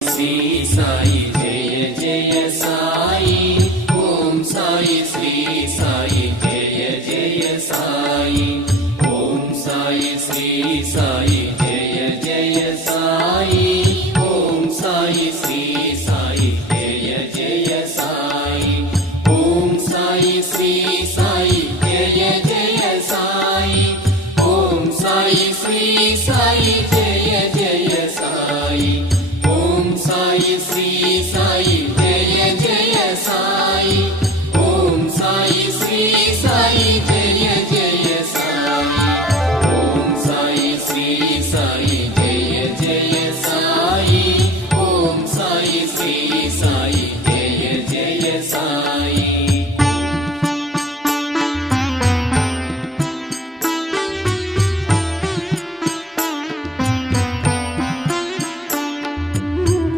Shri Sai Jaya Jaya Sai Om Sai Shri Sai Jaya Jaya Sai Om Sai Shri Sai Jaya Jaya Sai Om Sai Shri Sai Jaya Jaya Sai Om Sai Shri Sai Jaya Jaya Sai Om Sai Shri Sai Jaya Jaya Sai Om Sai Shri Sai Jaya Jaya Sai